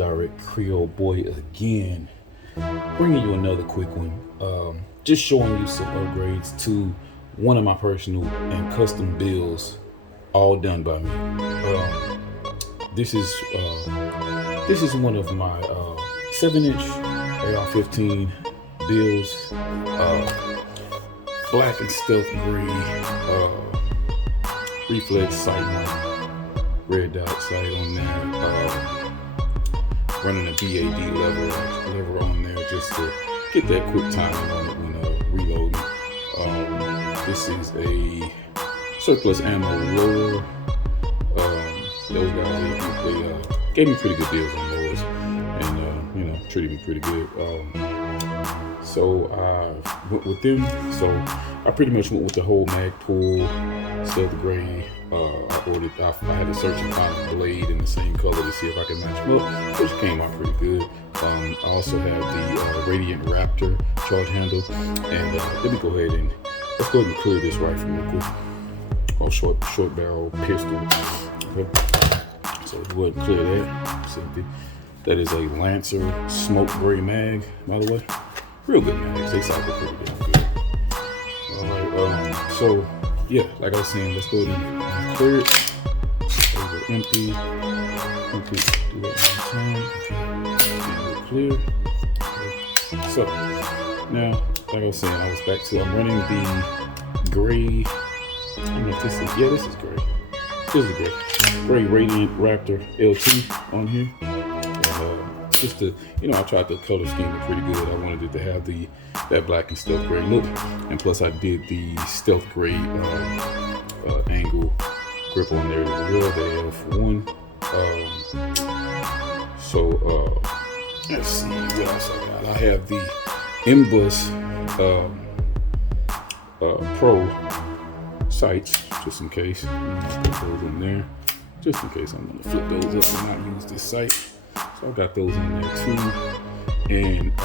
Direct Creole boy again, bringing you another quick one. Just showing you some upgrades to one of my personal and custom builds, all done by me. This is one of my 7-inch AR-15 builds, black and stealth gray, reflex sight mount, red dot sight on there, running a BAD lever on there just to get that quick timing on it when reloading. This is a surplus ammo loader. Those guys, they gave me pretty good deals on those, and treated me pretty good. So I went with them. So I pretty much went with the whole mag pull, stealth gray. I had to search and find a blade in the same color to see if I could match them up, which came out pretty good. I also have the Radiant Raptor charge handle, and let me go ahead and clear this rifle real quick. Short barrel pistol. Okay. So go ahead and clear that. That is a Lancer smoke gray mag, by the way. Real good mags. They cycle pretty damn good. All right. So yeah, like I was saying, let's go ahead and clear it. Over empty. Do that one time. Okay. Clear. Okay. So now, like I was saying, I'm running the gray. I don't know if this is, this is gray. This is gray. Gray Radiant Raptor LT on here. Just to, I tried to color scheme it pretty good. I wanted it to have that black and stealth gray look, and plus I did the stealth gray angle grip on there as well, the AF1. Let's see what else I got. I have the MBUS Pro sights, just in case. Put those in there, just in case I'm gonna flip those up and not use this sight. So I got those in there too, and I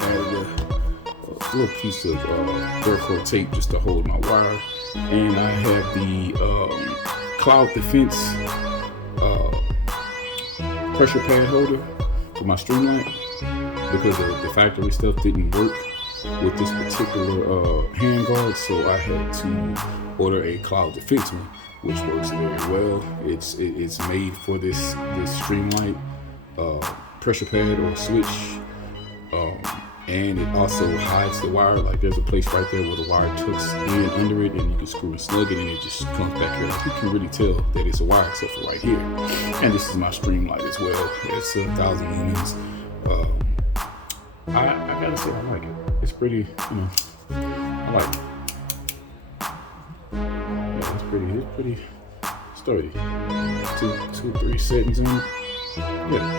added a little piece of Velcro tape just to hold my wire, and I have the Cloud Defense pressure pad holder for my Streamlight, because the factory stuff didn't work with this particular hand guard, so I had to order a Cloud Defense one, which works very well. It's made for this Streamlight pressure pad or switch, and it also hides the wire. Like there's a place right there where the wire tucks in under it, and you can screw and snug it, and it just comes back here. Like you can really tell that it's a wire except for right here. And this is my Streamlight as well. It's 1,000 lumens. I gotta say I like it. It's pretty, I like it. It's pretty sturdy. 3 settings in it. Yeah.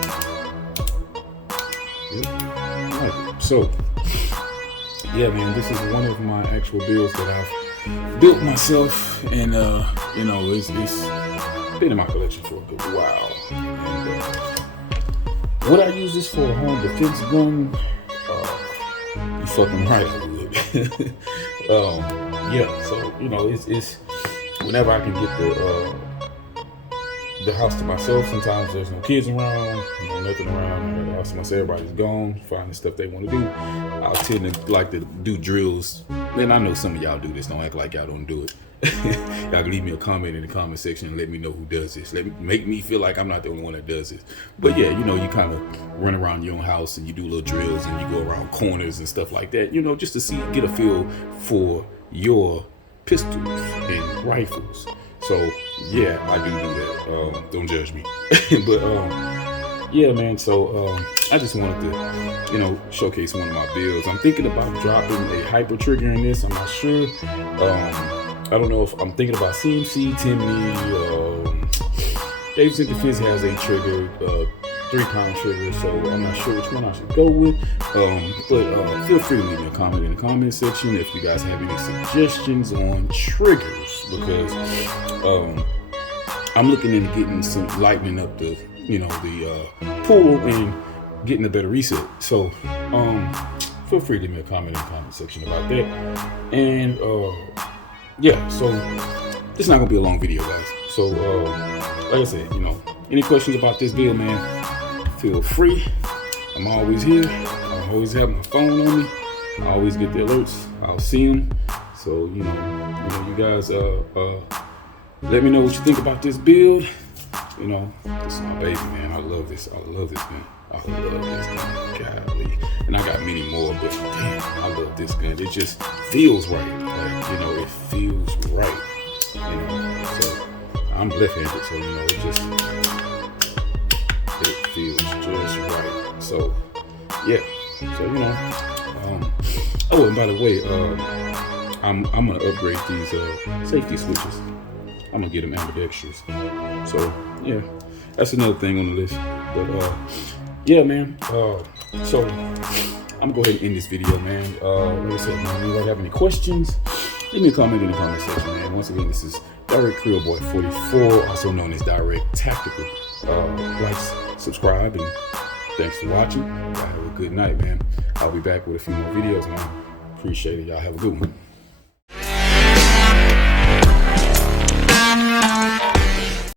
I like it. So, yeah, man, this is one of my actual builds that I've built myself, and it's been in my collection for a good while. And what I use this for, a home defense gun, you fucking right I would. Yeah, so it's whenever I can get the house to myself. Sometimes there's no kids around, nothing around. I got the house to myself, everybody's gone, finding stuff they want to do. I'll tend to like to do drills. And I know some of y'all do this, don't act like y'all don't do it. Y'all can leave me a comment in the comment section and let me know who does this. Make me feel like I'm not the only one that does this. But yeah, you kind of run around your own house and you do little drills and you go around corners and stuff like that, just to get a feel for your pistols and rifles. So yeah, I do that. Don't judge me. But yeah, man. So I just wanted to, showcase one of my builds. I'm thinking about dropping a hyper trigger in this. I'm not sure. I don't know if I'm thinking about CMC, Timmy, Davidson Defense has a trigger, 3-pound trigger, so I'm not sure which one I should go with. But feel free to leave me a comment in the comment section if you guys have any suggestions on triggers, because I'm looking into getting some lightening up the pull and getting a better reset. So feel free to leave me a comment in the comment section about that. And yeah, so this is not gonna be a long video, guys. So like I said, any questions about this build, man, feel free. I'm always here. I always have my phone on me. I always get the alerts. I'll see them. So you guys, let me know what you think about this build. You know, this is my baby, man. I love this. I love this gun. I love this gun. Golly. And I got many more, but damn, I love this gun. It just feels right. Like, you know, it feels right. You know, so I'm left-handed, so you know, it feels just right. So yeah. So you know. Oh, and by the way, I'm gonna upgrade these safety switches. I'm gonna get them ambidextrous. So yeah, that's another thing on the list. But yeah, man. So I'm gonna go ahead and end this video, man. Like I said, man, anybody have any questions? Leave me a comment in the comment section, man. Once again, this is Direct Creole Boy 44, also known as Direct Tactical. Like, subscribe, and thanks for watching. Y'all have a good night, man. I'll be back with a few more videos, man. Appreciate it. Y'all have a good one.